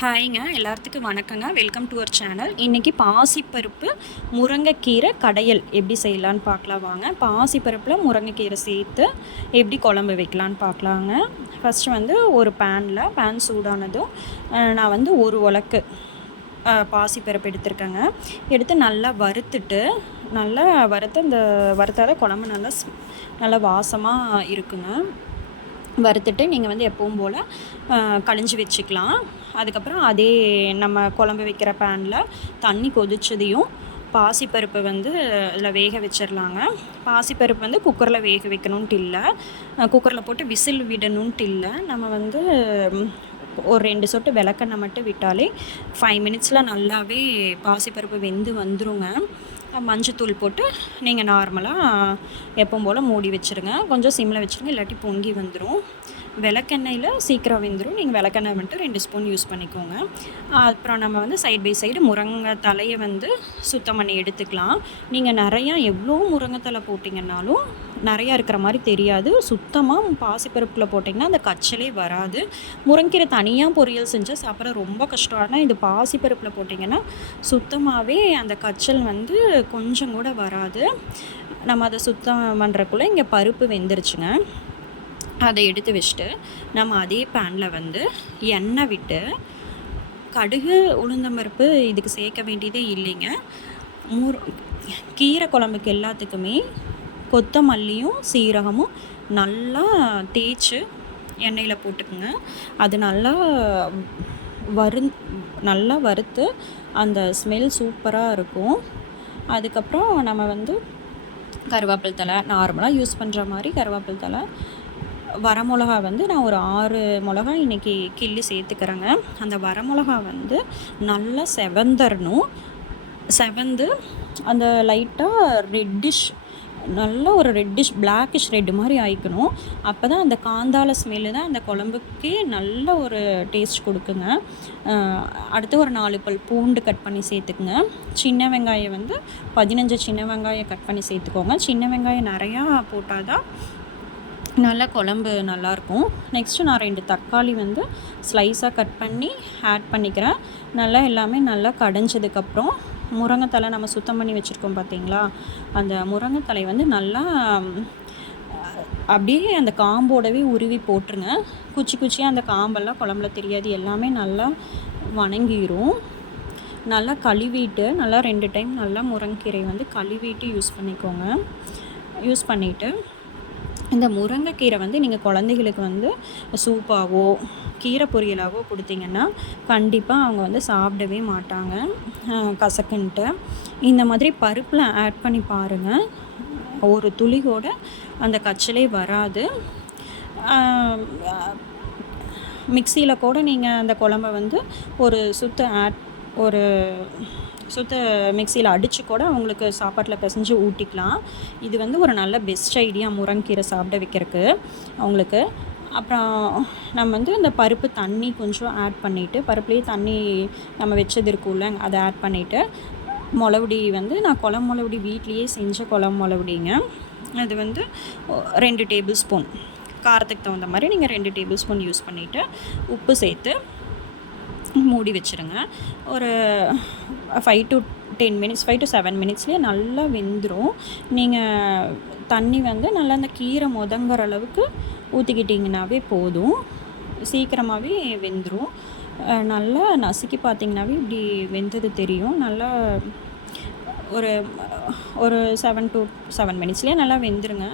ஹாய்ங்க எல்லாத்துக்கும் வணக்கங்க. Welcome to our channel. இன்றைக்கி பாசிப்பருப்பு முருங்கைக்கீரை கடையல் எப்படி செய்யலான்னு பார்க்கலாம் வாங்க. பாசிப்பருப்பில் முருங்கைக்கீரை சேர்த்து எப்படி குழம்பு வைக்கலான்னு பார்க்கலாங்க. ஃபஸ்ட்டு வந்து ஒரு பேன் சூடானதும் நான் வந்து ஒரு உலக்கு பாசிப்பருப்பு எடுத்துருக்கேங்க. எடுத்து நல்லா வறுத்துட்டு நல்லா அந்த வறுத்தாதான் குழம்பு நல்லா வாசமாக இருக்குங்க. வறுத்துட்டு நீங்கள் வந்து எப்பவும் போல் கழிஞ்சி வச்சுக்கலாம். அதுக்கப்புறம் அதே நம்ம குழம்பு வைக்கிற பேனில் தண்ணி கொதிச்சதையும் பாசிப்பருப்பு வந்து அதில் வேக வச்சிடலாங்க. பாசிப்பருப்பு வந்து குக்கரில் வேக வைக்கணுன்ட்டு இல்லை, குக்கரில் போட்டு விசில் விடணுன்ட்டு இல்லை. நம்ம வந்து ஒரு 2 சொட்டு விளக்கெண்ணெய் மட்டும் விட்டாலே 5 மினிட்ஸில் நல்லாவே பாசிப்பருப்பு வெந்து வந்துருங்க. மஞ்சத்தூள் போட்டு நீங்கள் நார்மலாக எப்பவும் போல் மூடி வச்சுருங்க. கொஞ்சம் சிம்மில் வச்சுருங்க, இல்லாட்டி பொங்கி வந்துடும். விளக்கெண்ணெயில் சீக்கிரம் வெந்துடும். நீங்கள் விளக்கெண்ணெய் மட்டும் 2 ஸ்பூன் யூஸ் பண்ணிக்கோங்க. அப்புறம் நம்ம வந்து சைட் பை சைடு முருங்கை தலையை வந்து சுத்தம் பண்ணி எடுத்துக்கலாம். நீங்கள் எவ்வளோ முருங்கை தலை போட்டிங்கன்னாலும் நிறையா இருக்கிற மாதிரி தெரியாது. சுத்தமாக பாசிப்பருப்பில் போட்டிங்கன்னா அந்த கச்சலே வராது. முருங்கீரை தனியாக பொரியல் செஞ்சால் சாப்பிட ரொம்ப கஷ்டம். ஆனால் இது பாசிப்பருப்பில் போட்டிங்கன்னா சுத்தமாகவே அந்த கச்சல் வந்து கொஞ்சம் கூட வராது. நம்ம அதை சுத்தம் பண்ணுறக்குள்ளே இங்கே பருப்பு வெந்துருச்சுங்க. அதை எடுத்து வச்சுட்டு நம்ம அதே பேனில் வந்து எண்ணெய் விட்டு கடுகு உளுந்தம்பருப்பு இதுக்கு சேர்க்க வேண்டியதே இல்லைங்க. கீரை குழம்புக்கு எல்லாத்துக்குமே கொத்தமல்லியும் சீரகமும் நல்லா தேய்ச்சி எண்ணெயில் போட்டுக்குங்க. அது நல்லா வறுத்து அந்த ஸ்மெல் சூப்பராக இருக்கும். அதுக்கப்புறம் நம்ம வந்து கருவேப்பிலை தழை நார்மலாக யூஸ் பண்ணுற மாதிரி கருவேப்பிலை தழை, வரமிளகா வந்து நான் ஒரு 6 மிளகா இன்றைக்கி கிள்ளி சேர்த்துக்கிறேங்க. அந்த வரமிளகா வந்து நல்லா செவந்து அந்த லைட்டாக நல்ல ஒரு பிளாக்கிஷ் ரெட்டு மாதிரி ஆயிக்கணும். அப்போ தான் அந்த காந்தால ஸ்மெல்லு தான் அந்த குழம்புக்கே நல்ல ஒரு டேஸ்ட் கொடுக்குங்க. அடுத்து ஒரு 4 பல் பூண்டு கட் பண்ணி சேர்த்துக்குங்க. சின்ன வெங்காயம் வந்து 15 சின்ன வெங்காயம் கட் பண்ணி சேர்த்துக்கோங்க. சின்ன வெங்காயம் நிறையா போட்டால் தான் நல்லா குழம்பு நல்லாயிருக்கும். நெக்ஸ்ட்டு நான் 2 தக்காளி வந்து ஸ்லைஸாக கட் பண்ணி ஆட் பண்ணிக்கிறேன். எல்லாமே நல்லா கடைஞ்சதுக்கப்புறம் முருங்கைத்தலை நம்ம சுத்தம் பண்ணி வச்சுருக்கோம் பார்த்தீங்களா, அந்த முருங்கைத்தலை வந்து நல்லா அப்படியே அந்த காம்போடவே உருவி போட்டுருங்க. குச்சியாக அந்த காம்பெல்லாம் குழம்புல தெரியாது, எல்லாமே நல்லா வணங்கிடும். நல்லா கழுவிட்டு 2 டைம் நல்லா முருங்கைக்கீரை வந்து கழுவிட்டு யூஸ் பண்ணிவிட்டு இந்த முருங்கைக்கீரை வந்து நீங்கள் குழந்தைகளுக்கு வந்து சூப்பாவோ கீரை பொரியலாவோ கொடுத்தீங்கன்னா கண்டிப்பாக அவங்க வந்து சாப்பிடவே மாட்டாங்க கசக்குன்ட்டு. இந்த மாதிரி பருப்பில் ஆட் பண்ணி பாருங்கள், ஒரு துளி கூட அந்த கச்சலே வராது. மிக்சியில் கூட நீங்கள் அந்த குழம்ப வந்து ஒரு மிக்சியில் அடித்து கூட அவங்களுக்கு சாப்பாட்டில் பிசைஞ்சு ஊட்டிக்கலாம். இது வந்து ஒரு நல்ல பெஸ்ட் ஐடியா முருங்கீரை சாப்பிட வைக்கிறதுக்கு அவங்களுக்கு. அப்புறம் நம்ம வந்து இந்த பருப்பு தண்ணி கொஞ்சம் ஆட் பண்ணிவிட்டு, பருப்புலேயே தண்ணி நம்ம வச்சது இருக்கும்ல அதை ஆட் பண்ணிவிட்டு, மிளகுடி வந்து நான் குழம்பு மிளகுடி வீட்லேயே செஞ்ச குழம்பு மிளகுடிங்க. அது வந்து 2 டேபிள் ஸ்பூன் காரத்துக்கு தகுந்த மாதிரி நீங்கள் 2 டேபிள் ஸ்பூன் யூஸ் பண்ணிவிட்டு உப்பு சேர்த்து மூடி வச்சுருங்க. ஒரு 5 to 7 மினிட்ஸ்லேயே நல்லா வெந்துடும். நீங்கள் தண்ணி வந்து நல்லா அந்த கீரை முதங்குற அளவுக்கு ஊற்றிக்கிட்டிங்கனாவே போதும், சீக்கிரமாகவே வெந்துடும். நல்லா நசுக்கி பார்த்திங்கனாவே இப்படி வெந்தது தெரியும். நல்லா ஒரு 7 மினிட்ஸ்லேயே நல்லா வெந்துருங்க.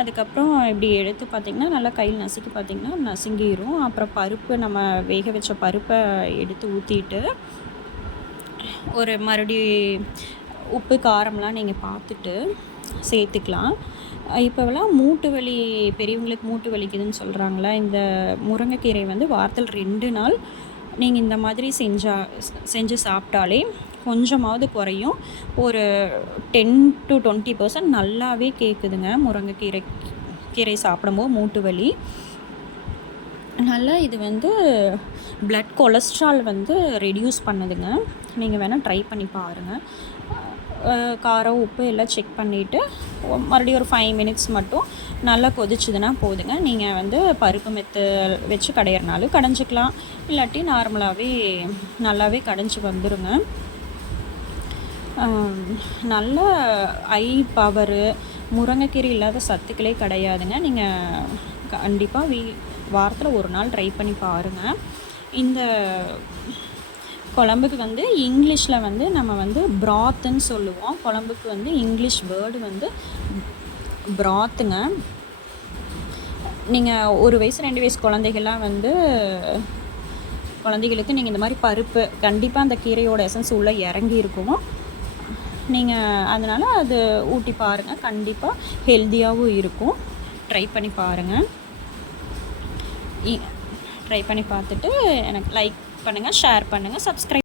அதுக்கப்புறம் இப்படி எடுத்து பார்த்திங்கன்னா நல்லா கையில் நசுக்கி பார்த்திங்கன்னா நசுங்கிடும். அப்புறம் பருப்பு நம்ம வேக வச்ச பருப்பை எடுத்து ஊற்றிட்டு ஒரு மறுபடி உப்பு காரம்லாம் நீங்கள் பார்த்துட்டு சேர்த்துக்கலாம். இப்போவெல்லாம் மூட்டு வலி, பெரியவங்களுக்கு மூட்டு வலிக்குதுன்னு சொல்கிறாங்களா, இந்த முருங்கைக்கீரை வந்து வாரத்தில் 2 நாள் நீங்கள் இந்த மாதிரி செஞ்சு சாப்பிட்டாலே கொஞ்சமாவது குறையும். ஒரு 10 to 20% நல்லாவே கேட்குதுங்க கீரை சாப்பிடும்போது மூட்டு வலி. இது வந்து பிளட் கொலஸ்ட்ரால் வந்து ரெடியூஸ் பண்ணுதுங்க. நீங்கள் வேணால் ட்ரை பண்ணி பாருங்கள். காரம் உப்பு எல்லாம் செக் பண்ணிவிட்டு மறுபடியும் ஒரு 5 மினிட்ஸ் மட்டும் நல்லா கொதிச்சுதுன்னா போதுங்க. நீங்கள் வந்து பருப்பு மெத்து வச்சு கடையிறனாலும் கடைஞ்சிக்கலாம், இல்லாட்டி நார்மலாகவே நல்லாவே கடைஞ்சி வந்துடுங்க. நல்ல ஐ பவரு முருங்கைக்கீரை இல்லாத சத்துக்களே கிடையாதுங்க. நீங்கள் கண்டிப்பாக வாரத்தில் ஒரு நாள் ட்ரை பண்ணி பாருங்கள். இந்த குழம்புக்கு வந்து இங்கிலீஷில் வந்து நம்ம வந்து ப்ராத்துன்னு சொல்லுவோம். குழம்புக்கு வந்து இங்கிலீஷ் வேர்டு வந்து ப்ராத்துங்க. நீங்கள் 1 வயசு 2 வயசு குழந்தைகள்லாம் வந்து குழந்தைகளுக்கு நீங்கள் இந்த மாதிரி பருப்பு கண்டிப்பாக அந்த கீரையோட எசன்ஸ் உள்ளே இறங்கி இருக்கும். நீங்கள் அதனால் அது ஊட்டி பாருங்கள், கண்டிப்பாக ஹெல்த்தியாகவும் இருக்கும். ட்ரை பண்ணி பாருங்கள். ட்ரை பண்ணி பார்த்துட்டு எனக்கு லைக் பண்ணுங்கள், ஷேர் பண்ணுங்கள், சப்ஸ்கிரைப்